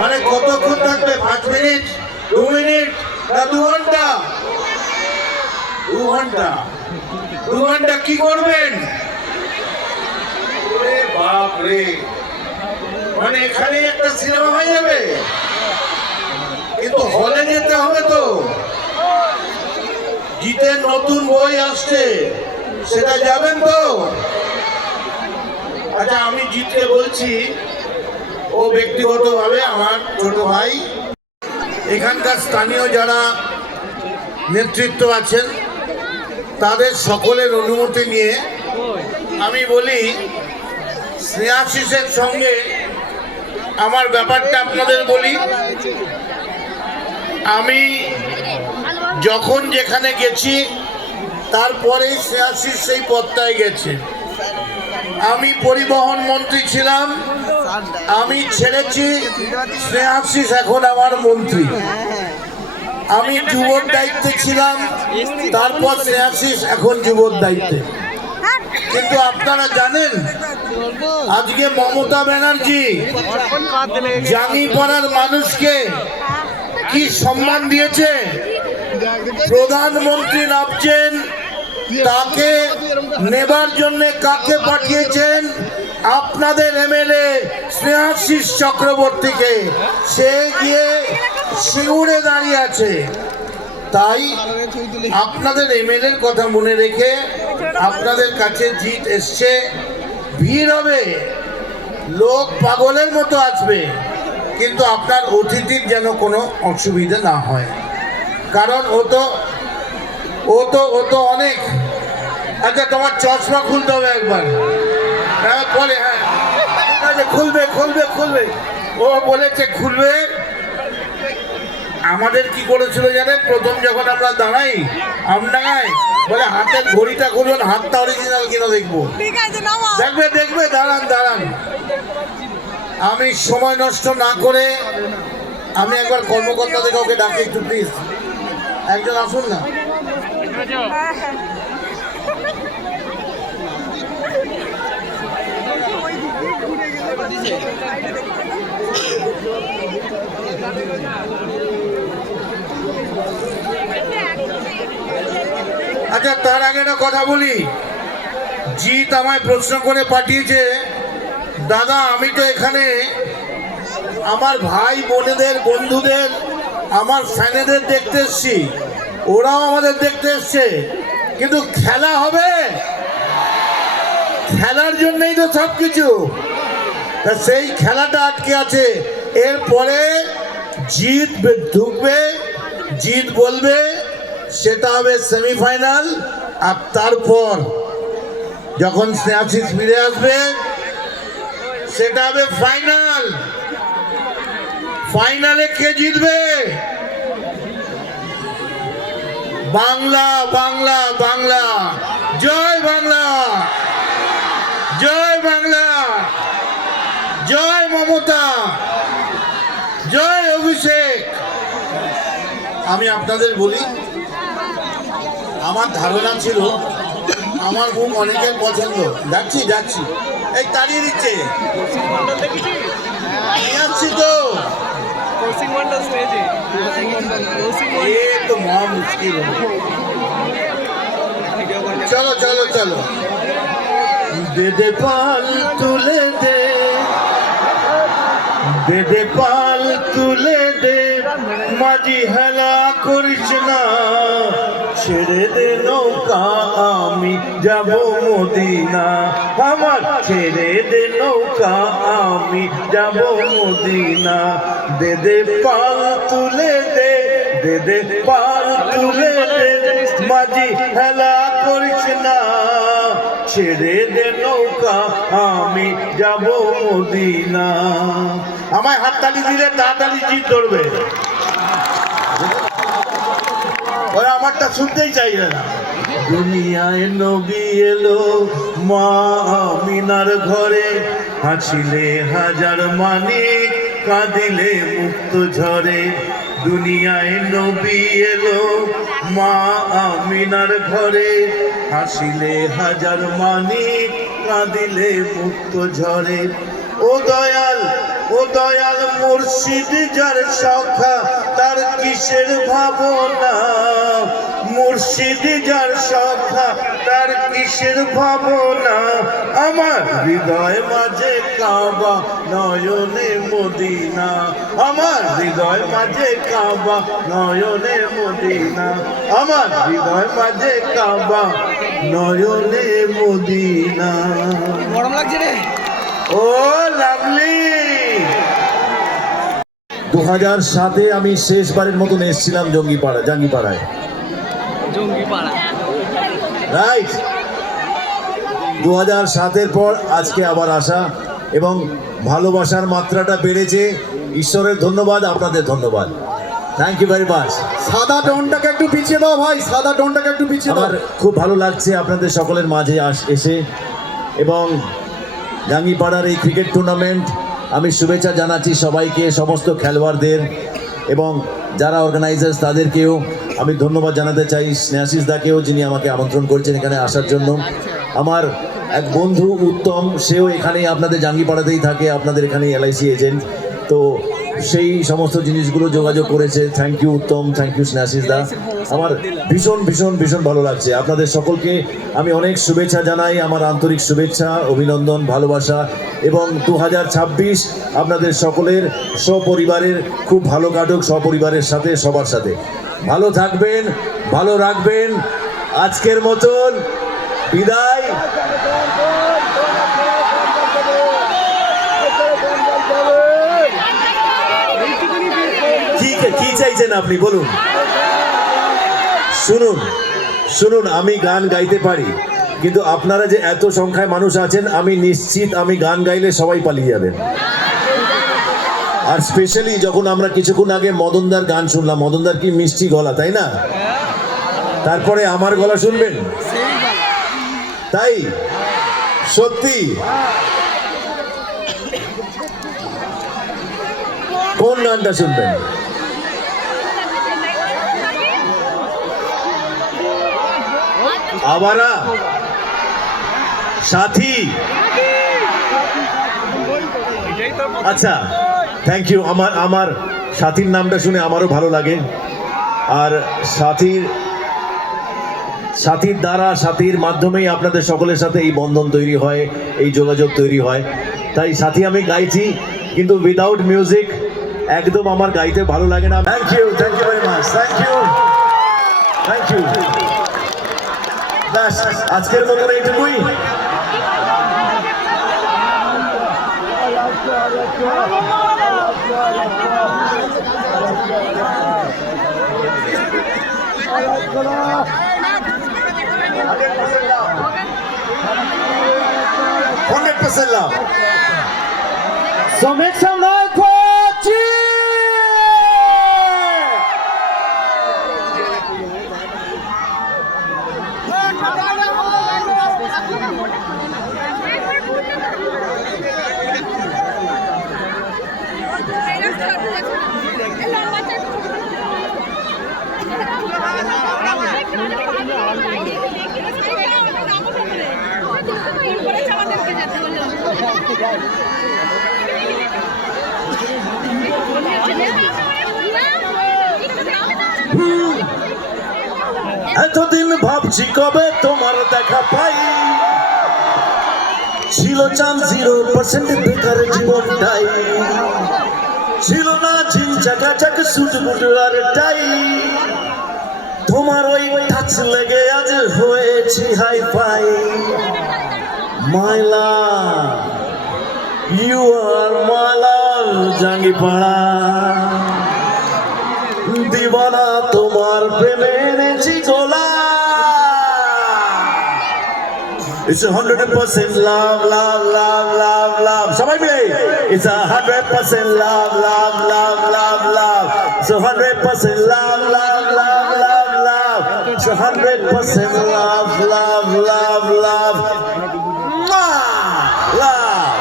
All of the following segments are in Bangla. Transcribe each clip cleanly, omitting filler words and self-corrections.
মানে কতক্ষণ থাকবে? 5 মিনিট, 2 মিনিট না 2 ঘন্টা? 2 ঘন্টা। 2 ঘন্টা কি করবেন? ওরে বাপ রে, মানে এখানে একটা সিনেমা হয়ে যাবে, কিন্তু হলে যেতে হবে তো। জিতের নতুন বই আসছে, সেটা যাবেন তো? আচ্ছা, আমি জিতকে বলছি, ও ব্যক্তিগতভাবে আমার ছোট ভাই, এখানকার স্থানীয় যারা নেতৃত্ব আছেন তাদের সকলের অনুমতি নিয়ে আমি বলি, স্নেহাশিসের সঙ্গে আমার ব্যাপারটা আপনাদের বলি। আমি যখন যেখানে গেছি তারপরেই স্নেহাশিস সেই পদটায় গেছে। আমি পরিবহন মন্ত্রী ছিলাম, আমি ছেড়েছি, স্নেহাশিস এখন আমার মন্ত্রী। আমি যুবর দায়িত্বে ছিলাম, তারপর স্নেহাশিস এখন যুবর দায়িত্বে। কিন্তু আপনারা জানেন, আজকে মমতা ব্যানার্জি জাঙ্গিপাড়ার মানুষকে কি সম্মান দিয়েছে। প্রধানমন্ত্রী নামছেন, তাকে নেবার জন্য কাকে পাঠিয়েছেন? আপনাদের এমএলএ স্নেহাশিস চক্রবর্তীকে। সে গিয়ে সিঙ্গুরে দাঁড়িয়ে আছে। তাই আপনাদের এমএলএর কথা মনে রেখে আপনাদের কাছে জিত এসছে, ভিড় হবে, লোক পাগলের মতো আসবে, কিন্তু আপনার অতিথির যেন কোনো অসুবিধা না হয়, কারণ ও তো অনেক। আচ্ছা, তোমার চশমা খুলতে হবে একবার। হ্যাঁ বলে, হ্যাঁ খুলবে খুলবে খুলবে, ও বলেছে খুলবে। আমাদের কি করেছিল জানেন? প্রথম যখন আমরা দাঁড়াই আমডাঙ্গায়, বলে হাতের ঘড়িটা খুলবেন, হাতটা অরিজিনাল কিনা দেখবো। দেখবে দেখবে, দাঁড়ান দাঁড়ান। আমি সময় নষ্ট না করে আমি একবার কর্মকর্তাদের কাউকে ডাকি, একটু প্লিজ একজন আসুন না। আচ্ছা, তার আগে একটা কথা বলি। জিৎ আমায় প্রশ্ন করে পাঠিয়েছে, দাদা আমি তো এখানে আমার ভাই বোনেদের, বন্ধুদের, আমার ফ্যানেদের দেখতে এসছি, ওরাও আমাদের দেখতে এসছে, কিন্তু খেলা হবে, খেলার জন্যই তো সব কিছু। তা সেই খেলাটা আটকে আছে। এরপরে জিৎ ঢুকবে, জিৎ বলবে, সেটা হবে সেমিফাইনাল। আর তারপর যখন স্নেহাশিস ফিরে আসবে, সেটা হবে ফাইনাল। ফাইনালে কে জিতবে? বাংলা বাংলা বাংলা, জয় বাংলা, জয় বাংলা, জয় মমতা, জয় অভিষেক। আমি আপনাদের বলি, আমার ধারণা ছিল আমার মুখ অনেকের পছন্দ। যাচ্ছি যাচ্ছি, এই তাড়িয়ে দিচ্ছে, যাচ্ছি তো, তো মহা মুশকিল। চলো চলো চলো, দে দে পাল তুলে দে, দে দে পাল তুলে দে, মাঝি হেলা করিস না, ছেড়ে দে নৌকা আমি যাব মদিনা, আমার ছেড়ে দে নৌকা আমি যাব মদিনা, দে দে পাল তুলে দে, দে দে পাল তুলে দে, মাঝি হেলা করিস না, ছেড়ে দে নৌকা আমি যাব মদিনা। আমায় হাততালি দিলে তাড়াতাড়ি জিত ধরবে, ওরা আমারটা শুনতেই চাইবে না। দুনিয়ায় নবী এলো মা আমিনার ঘরে, হাসিলে হাজার মানিক, কাঁদিলে মুক্ত ঝরে। দুনিয়ায় নবী এলো মা আমিনার ঘরে, হাসিলে হাজার মানিক, কাঁদিলে মুক্ত ঝরে। ও দয়াল মুর্শিদ যার সখা তার কিসের ভাবনা, মুর্শিদ যার সখা তার কিসের ভাবনা, আমার হৃদয় মাঝে কাবা নয়নে মদিনা, আমার হৃদয় মাঝে কাবা নয়নে মদিনা, আমার হৃদয় মাঝে কাবা নয়নে মদিনা। গরম লাগছে রে। ও লাভলি। 2007-এ আমি শেষবারের মতন এসেছিলাম জাঙ্গিপাড়ায়, রাইট। 2007-এর পর আজকে আবার আসা এবং ভালোবাসার মাত্রাটা বেড়েছে। ঈশ্বরের ধন্যবাদ, আপনাদের ধন্যবাদ, থ্যাংক ইউ ভেরি মাচ। সাদা টনটাকে একটু পিছিয়ে দাও ভাই, সাদা টনটাকে একটু পিছিয়ে দাও। আমার খুব ভালো লাগছে আপনাদের সকলের মাঝে এসে, এবং জাঙ্গিপাড়ার এই ক্রিকেট টুর্নামেন্ট আমি শুভেচ্ছা জানাচ্ছি সবাইকে, সমস্ত খেলোয়াড়দের এবং যারা অর্গানাইজার্স তাদেরকেও আমি ধন্যবাদ জানাতে চাই। স্নেহাশিস দাকেও, যিনি আমাকে আমন্ত্রণ করেছেন এখানে আসার জন্য। আমার এক বন্ধু উত্তম, সেও এখানেই আপনাদের জাঙ্গিপাড়াতেই থাকে, আপনাদের এখানেই LIC এজেন্ট, তো সেই সমস্ত জিনিসগুলো যোগাযোগ করেছে। Thank you Uttam, thank you Snehashis দা। আমার ভীষণ ভীষণ ভীষণ ভালো লাগছে। আপনাদের সকলকে আমি অনেক শুভেচ্ছা জানাই, আমার আন্তরিক শুভেচ্ছা, অভিনন্দন, ভালোবাসা, এবং 2026 আপনাদের সকলের সপরিবারের খুব ভালো কাটুক, সপরিবারের সাথে, সবার সাথে ভালো থাকবেন, ভালো রাখবেন। আজকের মতন বিদায়। কি চাইছেন আপনি বলুন? শুনুন, আমি গান গাইতে পারি, কিন্তু আপনারা যে এত সংখ্যায় মানুষ আছেন, আমি নিশ্চিত আমি গান গাইলে সবাই পালিয়ে যাবেন। আর স্পেশালি যখন আমরা কিছুক্ষণ আগে মদনদার গান শুনলাম, মদনদার কি মিষ্টি গলা, তাই না? তারপরে আমার গলা শুনবেন, তাই সত্যি? কোন গানটা শুনবেন? আবারা, সাথী। আচ্ছা, থ্যাংক ইউ। আমার সাথীর নামটা শুনে আমারও ভালো লাগে। আর সাথীর দ্বারা, সাথীর মাধ্যমেই আপনাদের সকলের সাথে এই বন্ধন তৈরি হয়, এই যোগাযোগ তৈরি হয়। তাই সাথী আমি গাইছি, কিন্তু উইদাউট মিউজিক একদম আমার গাইতে ভালো লাগে না। Thank you very much, thank you. ব্যাস, আজকের মতন এইটুকুই। So make some noise for এতদিন ভাবছি কবে তোমার দেখা পাই, ছিল চান 0% বেকার জীবনটাই, ছিল না ঝিনচাকাচাক সুটবুটার টাই, তোমার ওই টাচ লেগে আজ হয়েছি হাই ফাই। মাইলা ইউ আর মালা জাঙ্গিপাড়া, দিবানা তোমার প্রেমে এনেছি গোলা। It's 100% love, love, love, love, love. সবাই মিলে It's 100% love, love, love, love, love. It's 100% love, love, love, love, love. It's 100% love, love, love, love. Love.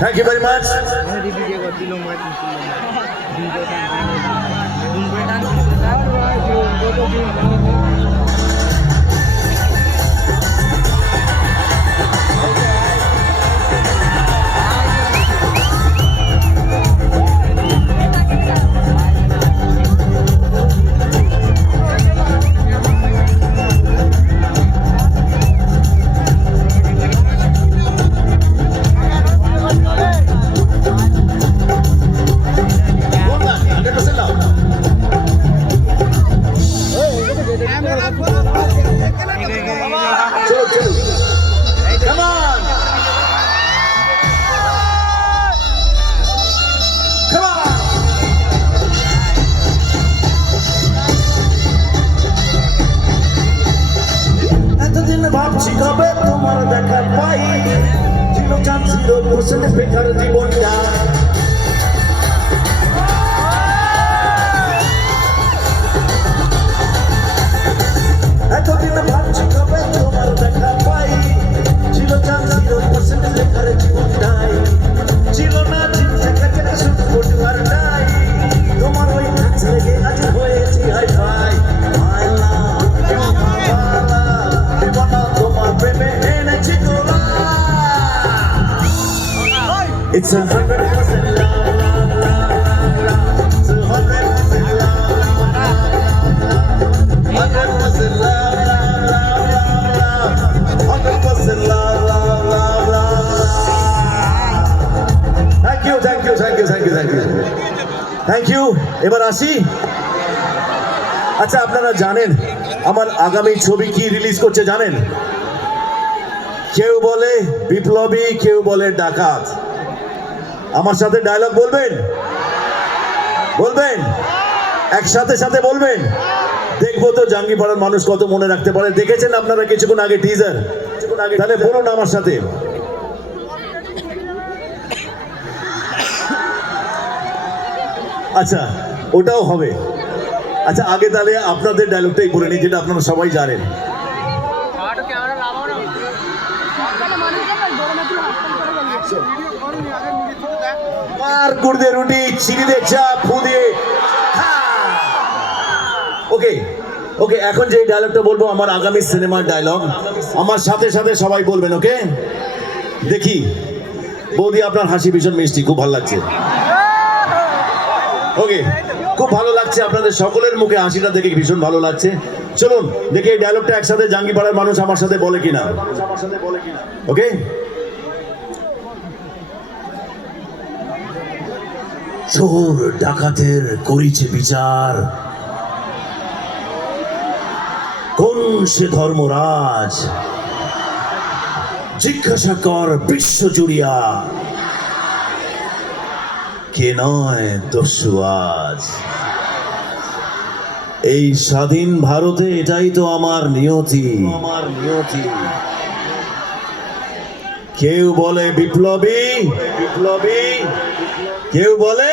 Thank you very much. 0% বেকার জীবনটা এতদিন ভাবছি কবে তোমার দেখা পাই ছিল চান 0% বেকার জীবনটাই ছিল না চিন্তা কাছে শুধু পরিবার নাই তোমার ওই কাছ লেগে আজ হয়েছি হাই ফাই মাই লাভ জীবন তোমার প্রেমে এনেছি তোরা It's 100% love, love, love, love. It's 100% love, love, love, love. 100% love, love, love, love, love. 100% love, love, love, love. Thank you, thank you, thank you, thank you, thank you. Thank you. এবার আসি। আচ্ছা আপনারা জানেন আমার আগামী ছবি কি রিলিজ করছে জানেন? কেউ বলে বিপ্লবী, কেউ বলে ডাকাত। আমার সাথে ডায়লগ বলবেন? বলবেন? একসাথে সাথে বলবেন? দেখবো তো জাঙ্গিপাড়ার মানুষ কত মনে রাখতে পারে। দেখেছেন আপনারা কিছুক্ষণ আগে টিজার, তাহলে বলুন আমার সাথে। আচ্ছা ওটাও হবে। আচ্ছা আগে তাহলে আপনাদের ডায়লগটাই বলে নিই যেটা আপনারা সবাই জানেন। আর গুড় রুটি চিনি দিয়ে চা ফু দিয়ে ওকে ওকে এখন যে ডায়লগটা বলবো আমার আগামী সিনেমার ডায়লগ আমার সাথে সাথে সবাই বলবেন ওকে দেখি বৌদি আপনার হাসি ভীষণ মিষ্টি খুব ভালো লাগছে ওকে খুব ভালো লাগছে আপনাদের সকলের মুখে হাসিটা দেখে ভীষণ ভালো লাগছে চলুন দেখি এই ডায়লগটা একসাথে জাঙ্গিপাড়ার মানুষ আমার সাথে বলে কিনা ওকে চোর ডাকাতের করিছে বিচার কোন সে ধর্মরাজ জিজ্ঞাসা কর বিশ্ব জুড়িয়া কে নয় দস্যু আজ এই স্বাধীন ভারতে এটাই তো আমার নিয়তি কেউ বলে বিপ্লবী বিপ্লবী কেউ বলে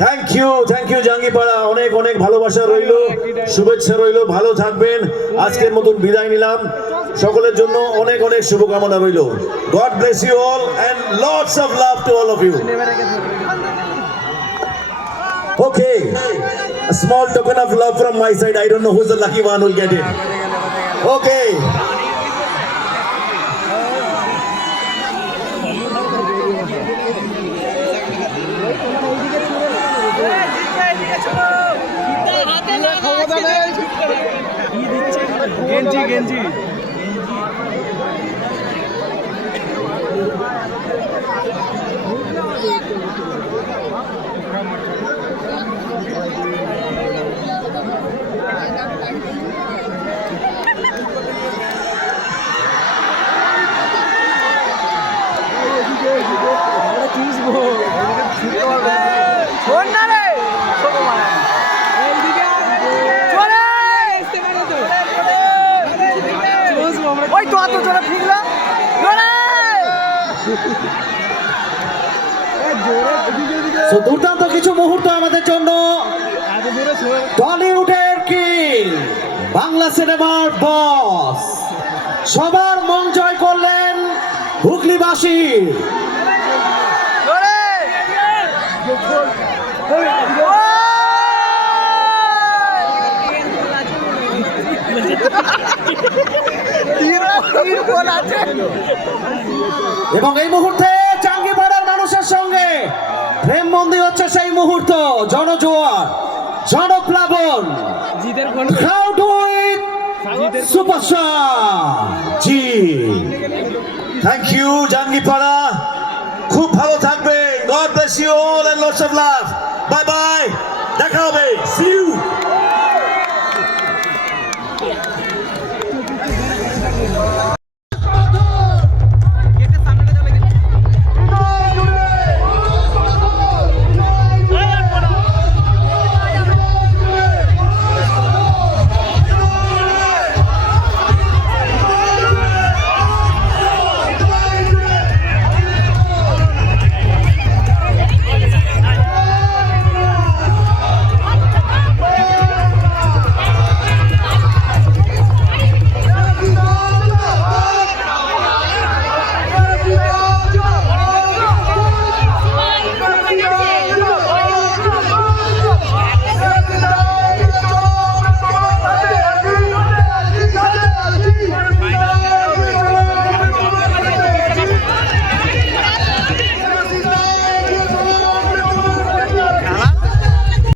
থ্যাংক ইউ জাঙ্গিপাড়া অনেক অনেক ভালোবাসা রইলো শুভেচ্ছা রইলো ভালো থাকবেন আজকের মতন বিদায় নিলাম সকলের জন্য অনেক অনেক শুভকামনা রইলো God bless you all and lots of love to all of you Okay, a small token of love from my side. I don't know who's the lucky one who'll get it. Okay. গেঞ্জি So, দুর্দান্ত কিছু মুহূর্ত আমাদের জন্য টলিউডের কিং বাংলা সিনেমার বস সবার মন জয় করলেন হুগলিবাসী এবং এই মুহূর্তে জাঙ্গিপাড়ার মানুষের সঙ্গে প্রেম বন্দী হচ্ছে সেই মুহূর্ত জনজোয়ার জনপ্লাবন crowd with superstar ji thank you Jangipara খুব ভালো থাকবে God bless you all and lots of love bye bye দেখা হবে সি